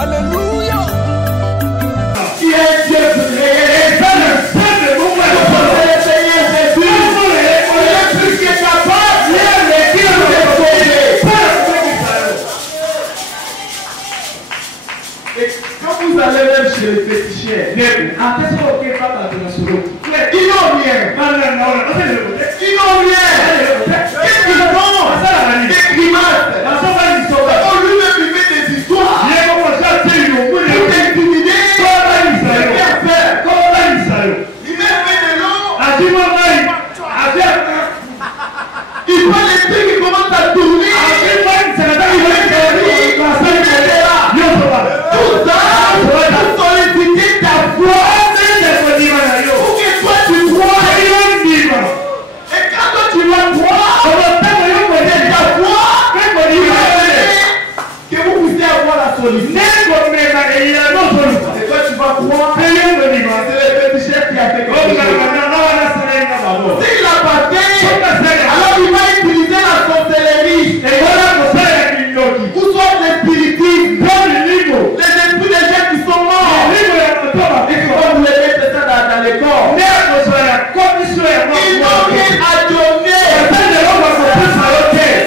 Alléluia. Qui est Dieu créé? C'est le Saint de nous. Plus que capable, et quand vous allez même chez les féticheurs, ils n'ont rien. Ils n'ont rien. Qu'est-ce qu'ils font? Des grimaces. On lui-même il met des histoires. Pour t'intimider. Bien faire. Il met de l'eau. Il prend les trucs, il commence à tourner. Tout ça, pour solliciter ta foi. Pour que toi tu crois. Et quand toi tu vas croire, c'est ta foi que vous puissiez avoir la solution. Et toi tu vas croire. C'est le petit chef qui a fait quelque chose. S'il a pas fait, alors il va utiliser la sorcellerie. Ou soit l'espiritisme. Les esprits des gens qui sont morts. Et qui vont vous les mettre ça dans les corps. Ils n'ont rien à donner.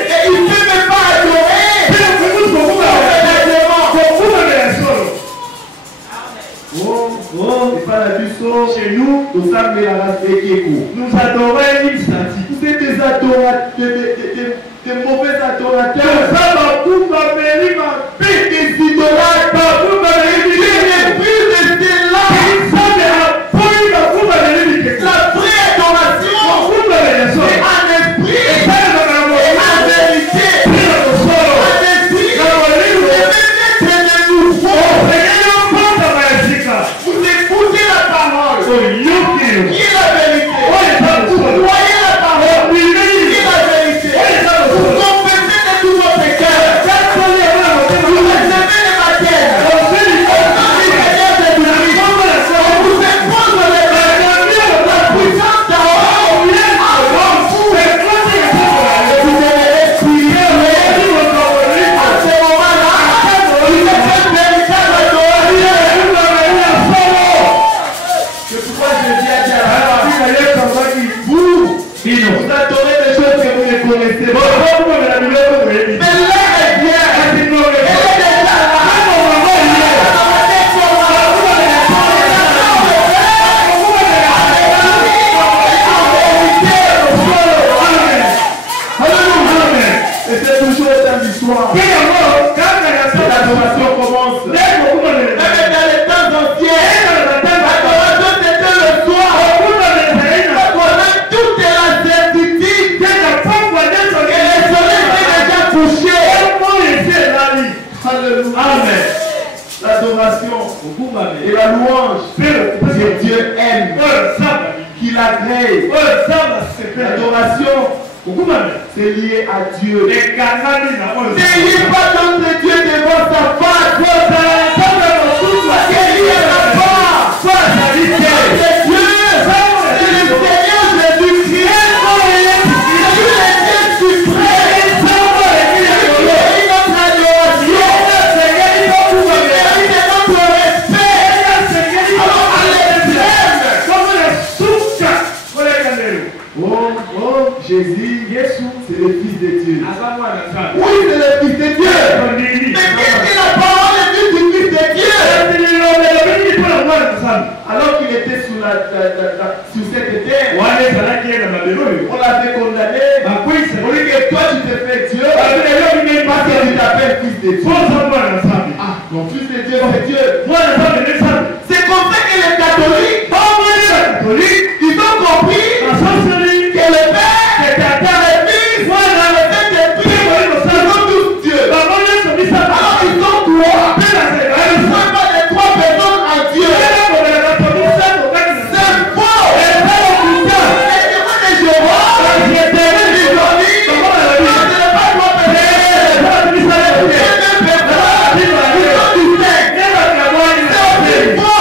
Et ils ne peuvent même pas adorer. Chez nous, nous sommes la race Ekeko. Nous adorons l'Instati. Vous êtes des adorateurs, des mauvais adorateurs. Des idolâtres. Dieu n'est plus resté là. La vraie adoration, c'est un esprit et en vérité. Un esprit et même être nouveau. Vous écoutez la parole. Qui est la vérité? Vous voyez la parole. Qui est la vérité? Vous confessez de tous vos pécheurs. Vous recevez les baptêmes. On vous expose les baptêmes. La puissance d'Aron. Vous allez prier. À ce moment-là, vous êtes un véritable adorateur. C'est pourquoi je dis à Dieu, vous adorez des choses que vous ne connaissez pas. Mais l'air est bien. Elle est déjà là. Et c'est toujours autant d'histoire. L'adoration commence. Même dans les temps anciens, l'adoration c'était le soir. Pendant toute la certitude, et les soleils étaient déjà couchés. Alléluia. Amen. L'adoration et la louange que Dieu aime, qu'il agrée. L'adoration, c'est lié à Dieu. N'ayez pas d'autre Dieu devant sa face. C'est lié à la part. C'est Dieu. C'est le Seigneur Jésus-Christ. C'est le Dieu suprême. Il mérite notre adoration. Il mérite notre respect. Alors à l'extrême. Jésus, c'est le Fils de Dieu. Oui, c'est le Fils de Dieu. Mais qu'est-ce que la parole dit du Fils de Dieu? Alors qu'il était sur cette terre, on l'avait condamné. On dit que toi tu te fais Dieu. Parce que tu t'appelles Fils de Dieu. Ah, mon Fils de Dieu, c'est Dieu. C'est comme ça que les catholiques, ils ont compris que le Père est à terre et Fils, dans le Saint-Esprit, ils sont tous Dieu. Alors ils sont trois. Ils ne sont pas les trois personnes en Dieu. C'est faux. Les témoins de Jéhovah, ils ont dit, ce n'est pas trois personnes. C'est deux personnes. Ils sont distincts. C'est aussi faux.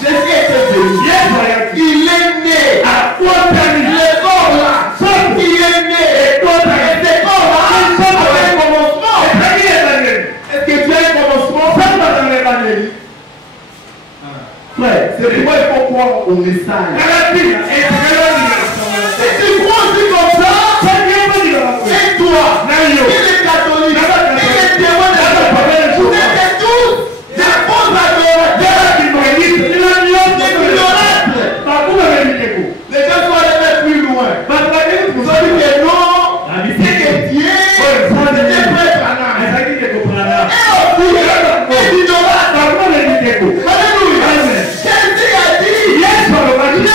Jésus était venu. Il est né. Le corps là. Il est né. Et ce corps là avait un commencement. Est-ce que tu as un commencement? Frère, c'est pourquoi il faut croire au message. Si tu crois aussi comme ça, et toi, il est catholique, il est témoin de la parole. Vous êtes tous des bons adorateurs, des idolâtres. Les gens sont allés mettre plus loin. Vous avez dit que non, c'est que Dieu, c'était prêtre à l'âme. Et idolâtres. Alléluia. Jésus a dit, l'heure vient.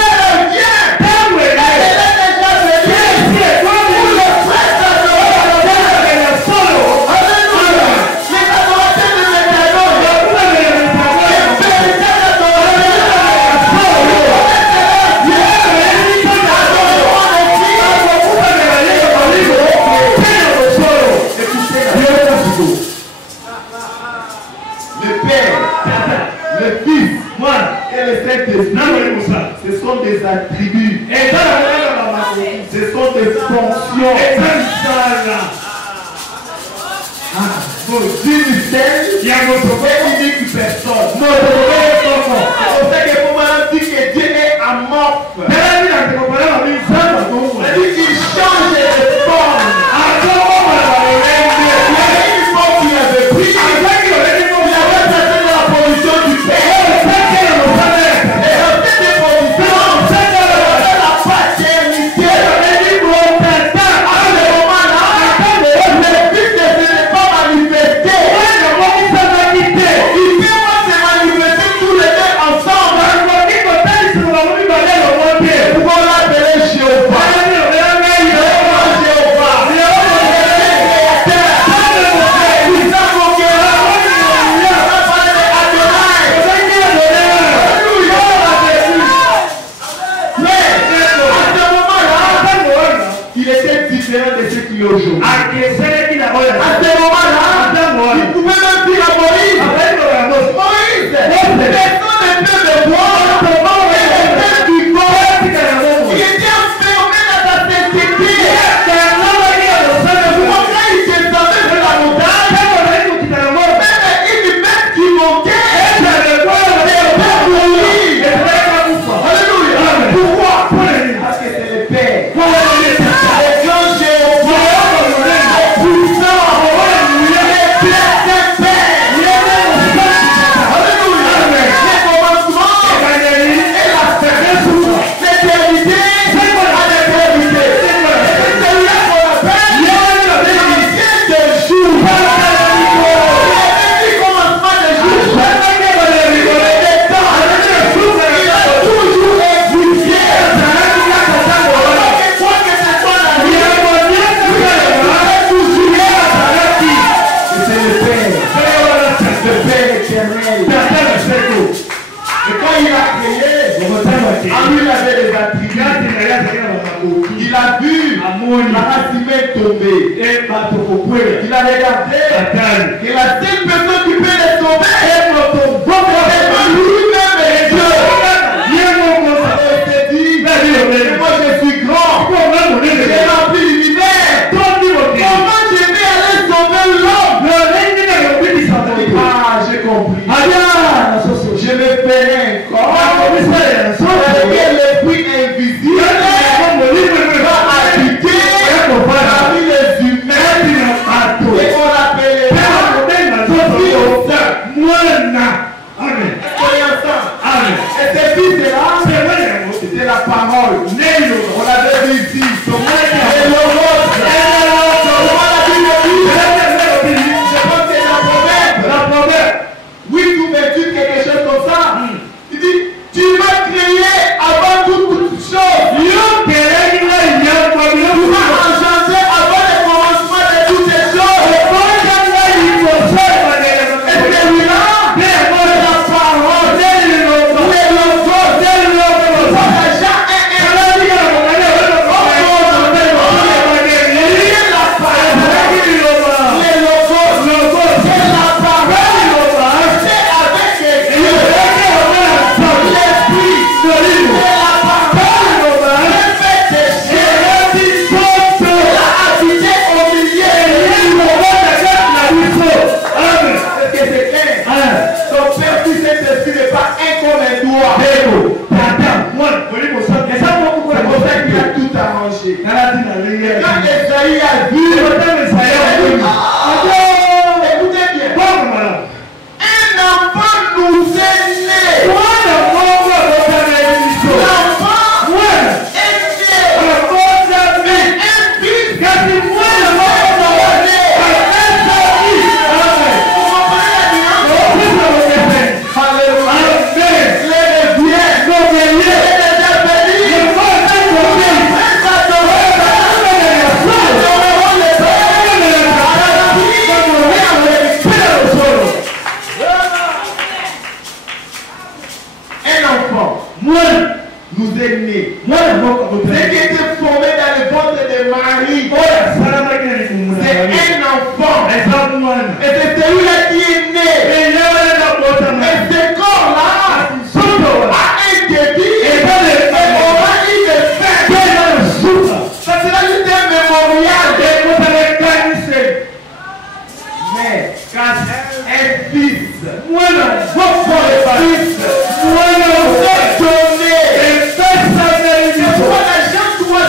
Le Père, le Fils et le Saint-Esprit, ce sont des attributs, ce sont des fonctions. Dieu du ciel, il y a notre unique personne. C'est pour ça que vous m'avez dit que Dieu est amorphe. C'est-à-dire qu'il change de forme. Une forme qu'il avait pris, il avait placé dans la position du Père. Et dans cette position, la paternité. À ce moment-là, le Fils ne s'est pas manifesté. Il peut se manifester tous les deux ensemble. Pourquoi l'appeler Jéhovah? Il était différent de ceux qui aujourd'hui. À ce moment-là, il pouvait même dire à Moïse, Moïse, personne ne peut me voir, du corps, il était enfermé dans sa sainteté. Pourquoi il descendait de la montagne, même une mètre qui montait, Alléluia. Pourquoi? Parce que c'est le Père. Il a vu la race humaine tomber. Il a regardé que la seule personne qui peut les sauver est lui-même est Dieu. Il s'est dit, moi je suis grand, j'ai rempli l'univers. Comment je vais aller sauver l'homme? Ah, j'ai compris. Je me ferai un corps avec l'esprit invisible va habiter parmi les humains et on l'appelait et ces fils-là, c'était la parole. On l'avait vu ici. Et le vôtre. Je pense que c'est la proverbe. Oui, tu m'études quelque chose comme ça. comme un doigt. C'est pour ça qu'il a tout arrangé. Quand Esaïe a vu, écoutez bien, un enfant nous est né. L'enfant est né. Mais un fils, nous est né. Ce qui était formé dans le ventre de Marie, c'est un enfant. Et c'est celui-là qui est né. Et ce corps-là a un débit et aura eu des fins. Ça sera juste un mémorial. Mais quand un fils, donné, c'est pourquoi la gente doit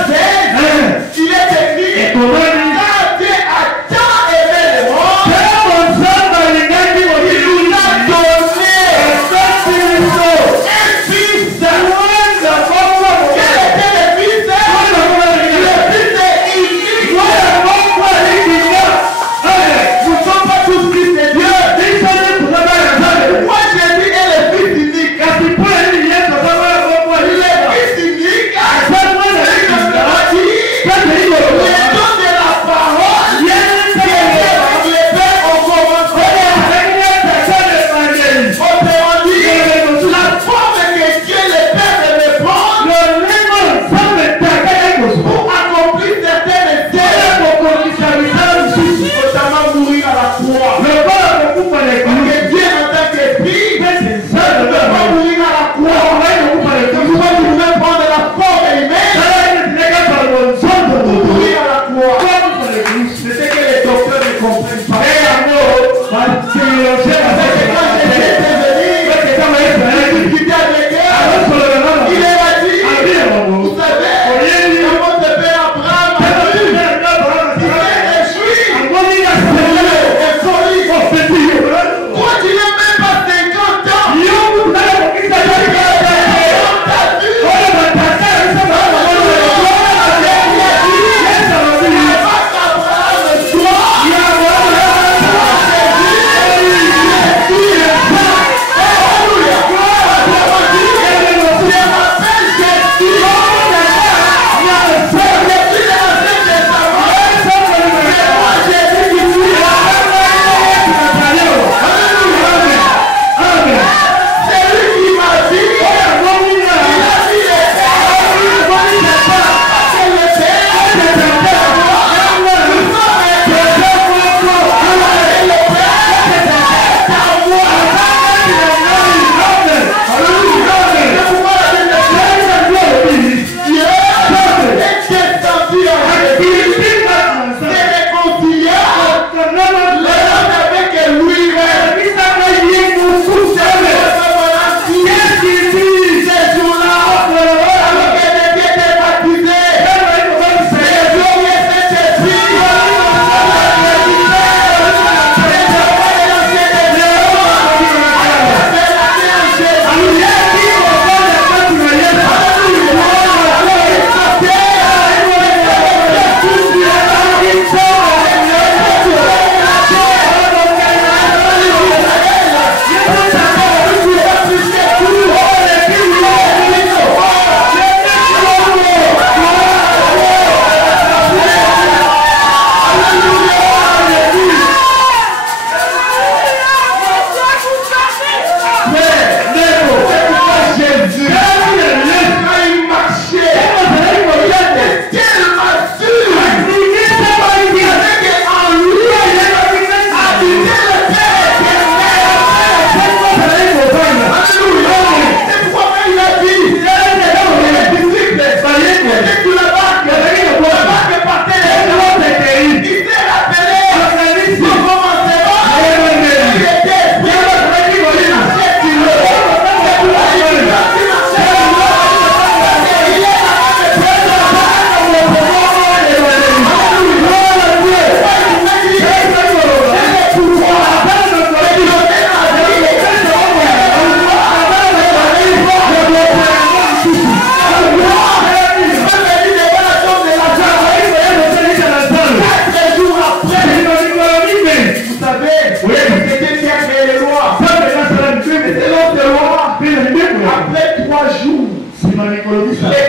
Après 3 jours, le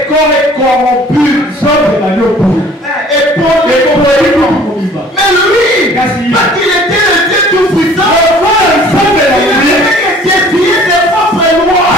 corps est corrompu. Et Paul est corrompu. Mais lui, parce qu'il était le Dieu tout-puissant, il avait essayé ses propres lois.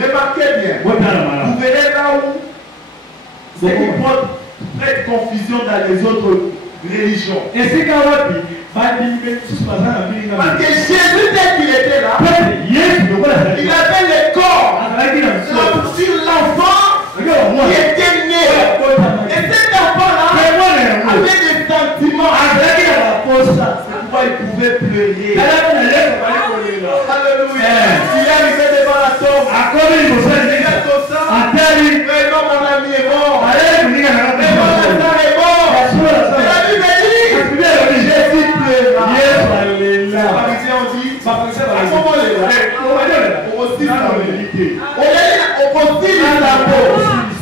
Remarquez bien, vous verrez là où c'est qui porte très confusion dans les autres religions. Parce que Jésus, dès qu'il était là, il avait le corps sur l'enfant qui était né. Et cet enfant-là avait des sentiments. C'est pourquoi il pouvait pleurer. Alléluia. Il est arrivé devant la tombe. Il a tout ça. Mais non, mon ami est mort. Mais mon frère est mort. Mais la Bible dit, Jésus pleura. Les Parisiens ont dit, comment les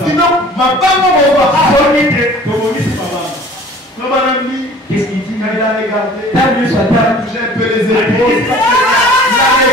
sinon, ma femme va voir. Qu'est-ce qu'il dit? Quand il a regardé, j'ai un peu les épaules. Il a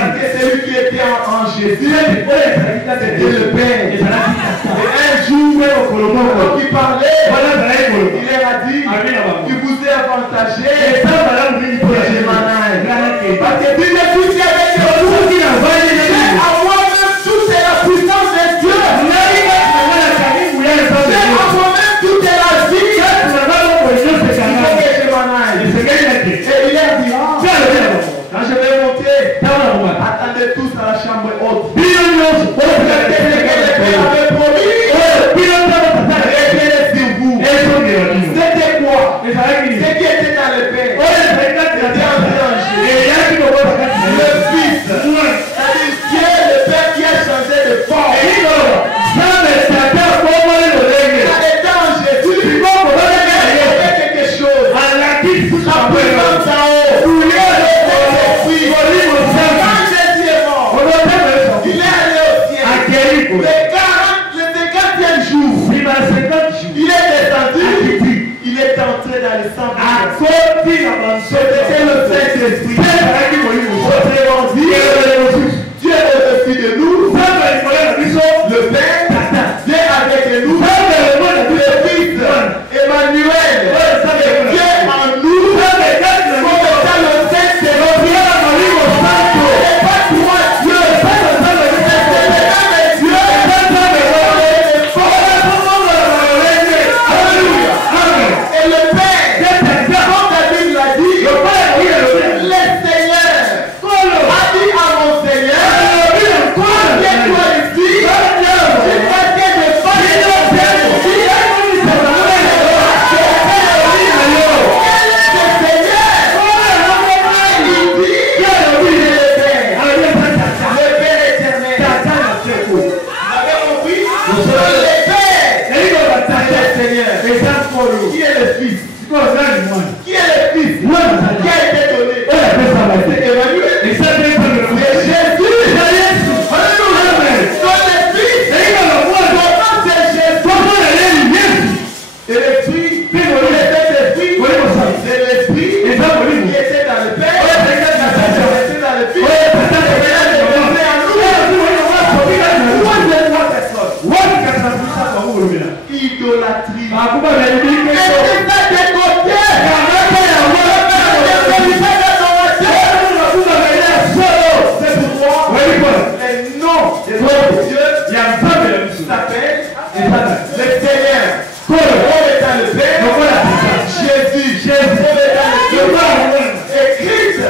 Parce que celui qui était en Jésus, c'était le Père. Et un jour, quand il parlait, il leur a dit qu'il vous est avantagé. Parce que Dieu est tout avec vous. À moi-même, tout est la puissance de Dieu. À moi-même, tout est la vie. Et il a dit, quand je vais monter, attendez tous à la chambre haute. C'était quoi? Ce qui était dans le Père. Le Fils. C'est-à-dire Dieu, le Père qui a changé de forme. Ça était en Jésus. Il fait quelque chose. La puissance en haut. Quand Jésus est mort, il est allé au ciel. Le 50e jour, il est descendu. Il est entré dans le sang. C'était le Saint-Esprit. Autrement dit, Dieu est au-dessus de nous. Le Père, Dieu avec nous. Le Fils, Emmanuel. Dieu en nous. Comme étant le Saint-Esprit. Et pas toi, Dieu. C'est Dieu. Et le Père, comme David l'a dit, le Seigneur a dit à mon Seigneur, viens-toi ici, j'ai passé de passer le Seigneur. Qui est le Fils? Qui est le Fils? Qui a été donné? C'est Emmanuel. C'est Jésus. Alléluia. Son Esprit. Comment c'est Jésus? Et l'Esprit, c'est l'Esprit. C'est l'Esprit qui était dans le Père. Qui était dans le Fils. Idolâtrie. Et c'est ça des côtés. C'est pourquoi les noms de notre Dieu s'appellent le Seigneur. Comme étant le Père, Jésus. Comme étant le Dieu. Et Christ. Comme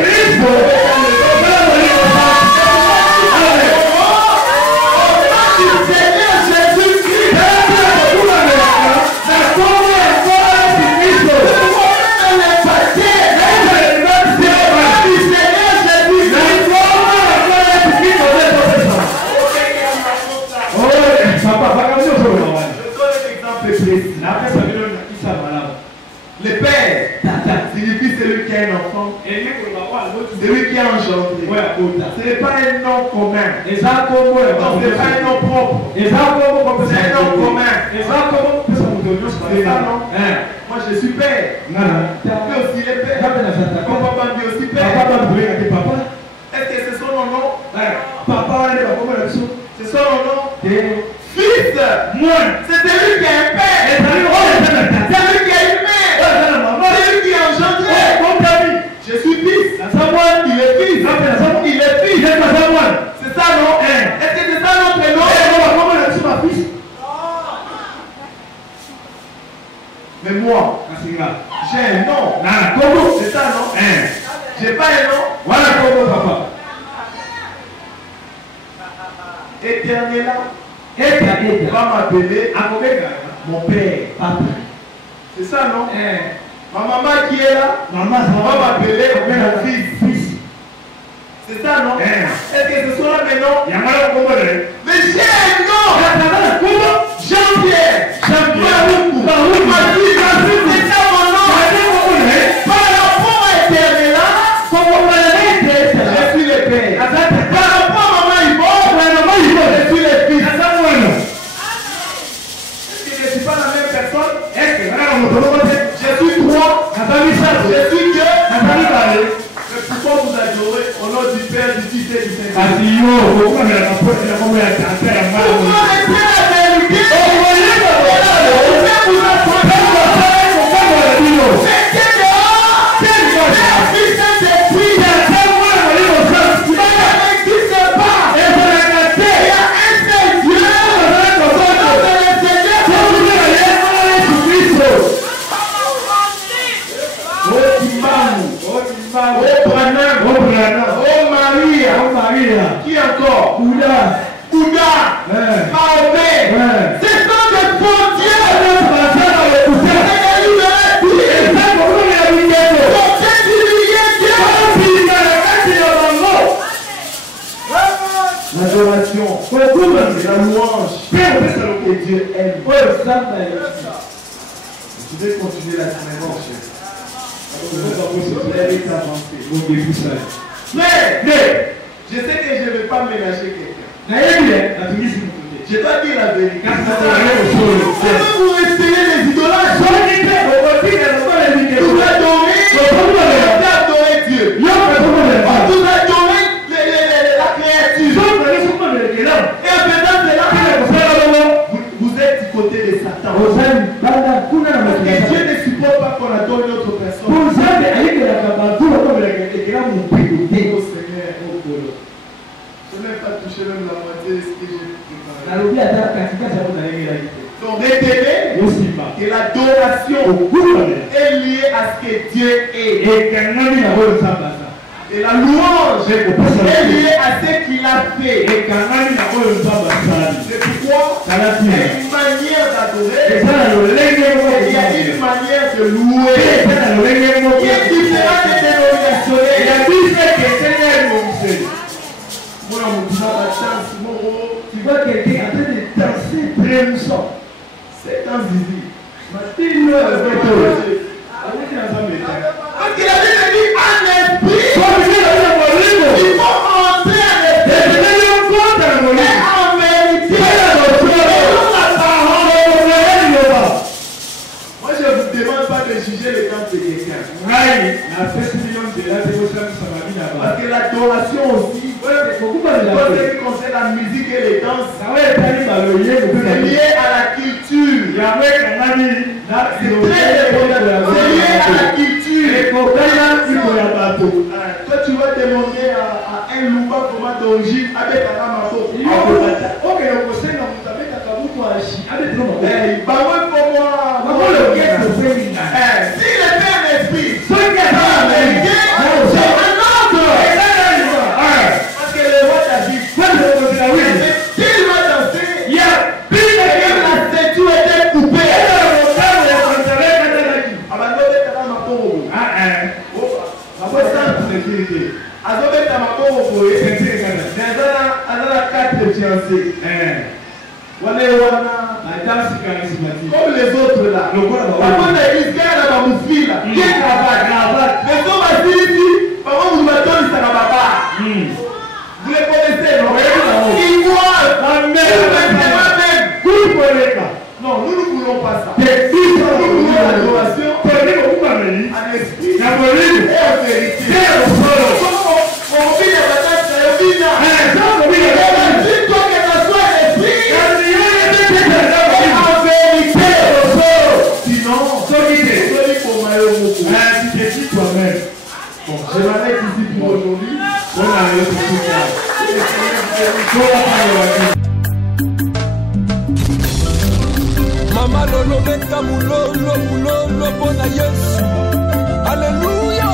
étant le Seigneur Jésus-Christ. Le Père signifie celui qui a un enfant, celui qui a engendré. Ce n'est pas un nom commun. Non, ce n'est pas un nom propre. C'est un nom commun. C'est ça, non? Moi je suis père. Tu aussi les pères. Mon papa me dit aussi père. Est-ce que c'est son nom? C'est son nom? Fils. C'est celui qui a un père. C'est celui qui a une mère. C'est celui qui a engendré. Je suis fils. Il est fils. Il est fils. C'est ça, non? Est-ce que c'est ça notre nom? Mais moi, j'ai un nom. C'est ça, non? J'ai pas un nom. Voilà comment papa. Éternel là. Va m'appeler mon père. C'est ça, non? Ma maman qui est là, va m'appeler mon fils. C'est ça, non? Est-ce que ce sont là mes noms? Mais j'ai un nom! Jean-Pierre! Baroukou! C'est ça mon nom! Par rapport à éternel là, je suis le père. Par rapport à maman Yvon, je suis le fils. Est-ce que je ne suis pas la même personne? Je suis toi. Je suis Dieu. Mais pourquoi vous adorez au nom du Père, du Fils et vérité du Saint-Esprit. Parce que yo, pourquoi me la capote la comme la cancer à mal. Pourquoi rester la vérité? Qui encore? Bouddha. Mahomet. Ce sont des frontières. L'adoration, la louange, et Dieu aime. Je vais continuer la semaine prochaine. Mais, je sais que je ne vais pas ménager quelqu'un. Je dois dire la vérité. Comment vous respectez les idolâtres? Vous adorez Dieu. Vous adorez la créature. Et en faisant cela, vous êtes du côté de Satan. Parce que Dieu ne supporte pas qu'on adore une autre personne. Oh Seigneur, oh Polo. Je n'ai pas touché même la moitié de ce que j'ai préparé. Donc retenez que l'adoration est liée à ce que Dieu est. Et la louange est liée à ce qu'il a fait. C'est pourquoi il y a une manière d'adorer et il y a une manière de louer. Il y a différentes dénominations. Tu vois quelqu'un en train de danser très moussant. C'est un zizi. Parce qu'il a dit un esprit. Il faut entrer en esprit. En vérité. La parole. Moi je ne vous demande pas de juger les temps de quelqu'un. Parce que l'adoration aussi, quand ce qui concerne la musique et les danses, c'est lié à la culture. C'est très important. C'est lié à la culture. Toi tu vas demander à un louba comment d'origine avec un amato. S'il est un esprit, c'est un ordre. Parce que le roi David, s'il va danser, la statue était coupée. Comme les autres là. Vous les connaissez, non? Ils voient. Non, nous ne voulons pas ça. Nous voulons l'adoration en esprit et en vérité. Je m'arrête ici pour aujourd'hui. Mama lolo beta mulolo mulolo bona Yesu. Alléluia.